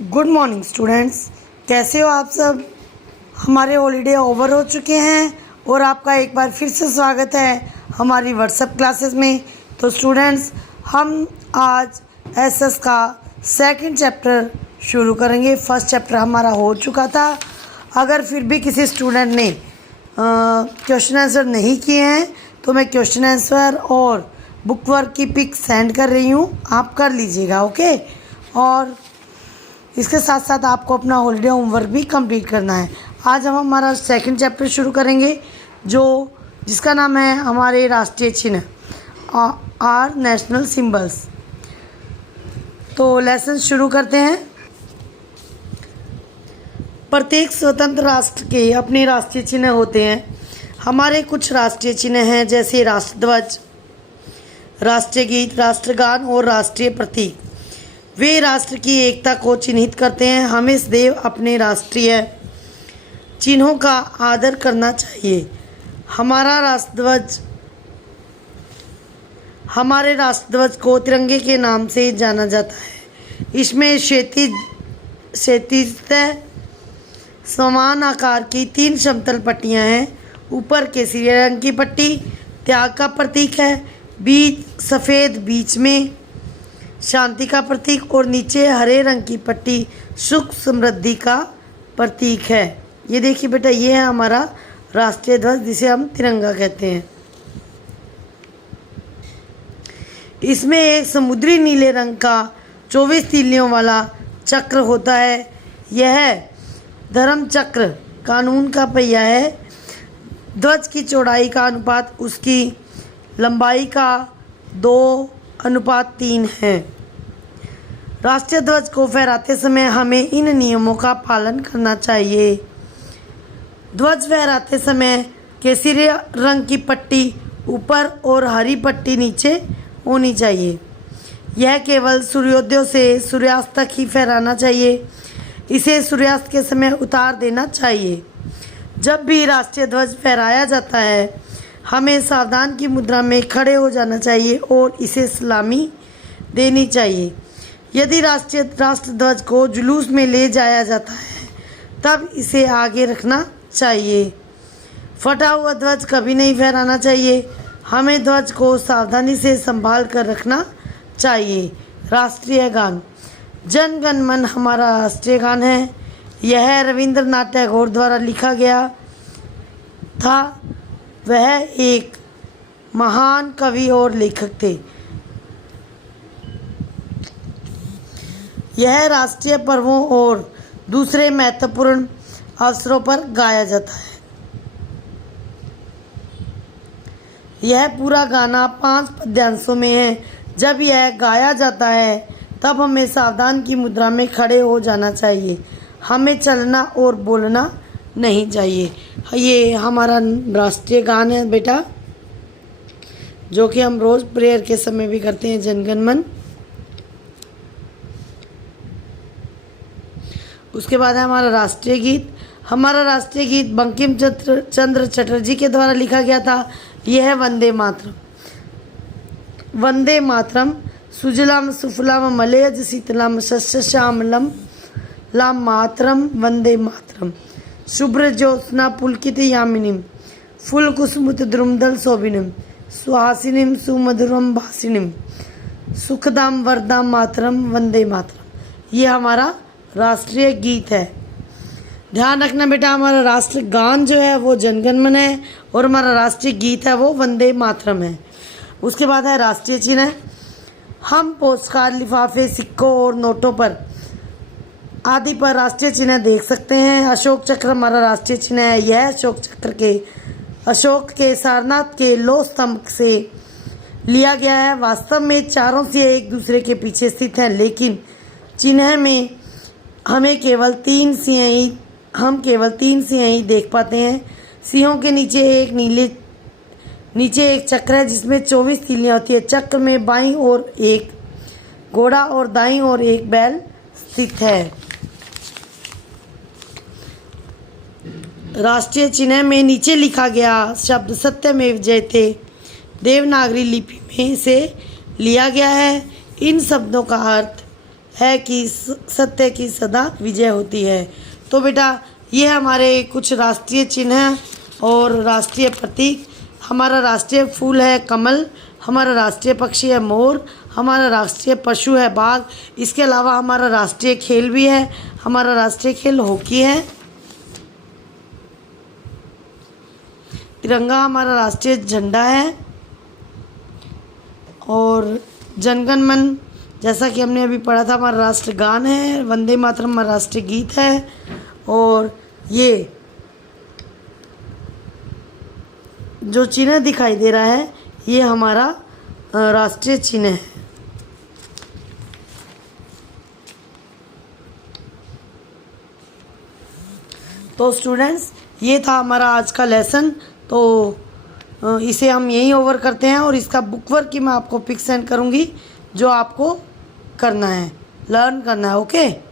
Good morning students, कैसे हो आप सब। हमारे हॉलीडे ओवर हो चुके हैं और आपका एक बार फिर से स्वागत है हमारी व्हाट्सएप क्लासेस में। तो स्टूडेंट्स, हम आज एसएस का सेकंड चैप्टर शुरू करेंगे। फर्स्ट चैप्टर हमारा हो चुका था। अगर फिर भी किसी स्टूडेंट ने क्वेश्चन आंसर नहीं किए हैं तो मैं क्वेश्चन आंसर और बुक वर्क की पिक सेंड कर रही हूँ, आप कर लीजिएगा। ओके, और इसके साथ साथ आपको अपना हॉलीडे होमवर्क भी कंप्लीट करना है। आज हम हमारा सेकंड चैप्टर शुरू करेंगे जिसका नाम है हमारे राष्ट्रीय चिन्ह, आर नेशनल सिंबल्स। तो लेसन शुरू करते हैं। प्रत्येक स्वतंत्र राष्ट्र के अपने राष्ट्रीय चिन्ह होते हैं। हमारे कुछ राष्ट्रीय चिन्ह हैं जैसे राष्ट्रध्वज, राष्ट्रीय गीत, राष्ट्रगान और राष्ट्रीय प्रतीक। वे राष्ट्र की एकता को चिन्हित करते हैं। हमें सदैव अपने राष्ट्रीय चिन्हों का आदर करना चाहिए। हमारे राष्ट्रध्वज को तिरंगे के नाम से जाना जाता है। इसमें क्षैतिज समान आकार की 3 समतल पट्टियां हैं। ऊपर केसरी रंग की पट्टी त्याग का प्रतीक है, बीच सफ़ेद, बीच में शांति का प्रतीक और नीचे हरे रंग की पट्टी सुख समृद्धि का प्रतीक है। ये देखिए बेटा, ये है हमारा राष्ट्रीय ध्वज जिसे हम तिरंगा कहते हैं। इसमें एक समुद्री नीले रंग का 24 तीलियों वाला चक्र होता है। यह धर्म चक्र कानून का पहिया है। ध्वज की चौड़ाई का अनुपात उसकी लंबाई का 2:3 है। राष्ट्रीय ध्वज को फहराते समय हमें इन नियमों का पालन करना चाहिए। ध्वज फहराते समय केसरी रंग की पट्टी ऊपर और हरी पट्टी नीचे होनी चाहिए। यह केवल सूर्योदय से सूर्यास्त तक ही फहराना चाहिए। इसे सूर्यास्त के समय उतार देना चाहिए। जब भी राष्ट्रीय ध्वज फहराया जाता है हमें सावधान की मुद्रा में खड़े हो जाना चाहिए और इसे सलामी देनी चाहिए। यदि राष्ट्र ध्वज को जुलूस में ले जाया जाता है तब इसे आगे रखना चाहिए। फटा हुआ ध्वज कभी नहीं फहराना चाहिए। हमें ध्वज को सावधानी से संभाल कर रखना चाहिए। राष्ट्रीय गान, जन गण मन हमारा राष्ट्रीय गान है। यह रविंद्रनाथ टैगोर द्वारा लिखा गया था। वह एक महान कवि और लेखक थे। यह राष्ट्रीय पर्वों और दूसरे महत्वपूर्ण अवसरों पर गाया जाता है। यह पूरा गाना 5 पद्यांशों में है। जब यह गाया जाता है तब हमें सावधान की मुद्रा में खड़े हो जाना चाहिए। हमें चलना और बोलना नहीं चाहिए। ये हमारा राष्ट्रीय गान है बेटा, जो कि हम रोज़ प्रेयर के समय भी करते हैं, जनगण मन। उसके बाद है हमारा राष्ट्रीय गीत। हमारा राष्ट्रीय गीत बंकिम चंद्र चटर्जी के द्वारा लिखा गया था। यह है वंदे मातरम। वंदे मातरम सुजलाम सुफलाम मलयज शीतलाम शस्य श्यामलम लाम मातरम वंदे मातरम शुभ्र ज्योत्स्ना पुलकित यामिनीम फुलकुसुमित द्रुमदल शोभिनीम सुहासिनीम सुमधुरम भासिनीम सुखदाम वरदाम मातरम वंदे मातरम। ये हमारा राष्ट्रीय गीत है। ध्यान रखना बेटा, हमारा राष्ट्रीय गान जो है वो जनगण मन है और हमारा राष्ट्रीय गीत है वो वंदे मातरम है। उसके बाद है राष्ट्रीय चिन्ह। हम पोस्टकार्ड, लिफाफे, सिक्कों और नोटों पर आदि पर राष्ट्रीय चिन्ह देख सकते हैं। अशोक चक्र हमारा राष्ट्रीय चिन्ह है। यह अशोक के सारनाथ के लौह स्तंभ से लिया गया है। वास्तव में चारों सिंह एक दूसरे के पीछे स्थित हैं, लेकिन चिन्ह में हम केवल 3 सिंह ही देख पाते हैं। सिंहों के नीचे एक चक्र है जिसमें 24 तीलियां होती है। चक्र में बाईं ओर एक घोड़ा और दाईं ओर एक बैल स्थित है। राष्ट्रीय चिन्ह में नीचे लिखा गया शब्द सत्यमेव जयते देवनागरी लिपि में से लिया गया है। इन शब्दों का अर्थ है कि सत्य की सदा विजय होती है। तो बेटा ये हमारे कुछ राष्ट्रीय चिन्ह हैं और राष्ट्रीय प्रतीक। हमारा राष्ट्रीय फूल है कमल, हमारा राष्ट्रीय पक्षी है मोर, हमारा राष्ट्रीय पशु है बाघ। इसके अलावा हमारा राष्ट्रीय खेल भी है, हमारा राष्ट्रीय खेल हॉकी है। तिरंगा हमारा राष्ट्रीय झंडा है। और जनगण मन जैसा कि हमने अभी पढ़ा था हमारा राष्ट्रगान है। वंदे मातरम हमारा राष्ट्रीय गीत है। और ये जो चिन्ह दिखाई दे रहा है ये हमारा राष्ट्रीय चिन्ह है। तो स्टूडेंट्स ये था हमारा आज का लेसन। तो इसे हम यहीं ओवर करते हैं और इसका बुक वर्क की मैं आपको पिक सेंड करूँगी जो आपको करना है, लर्न करना है। ओके।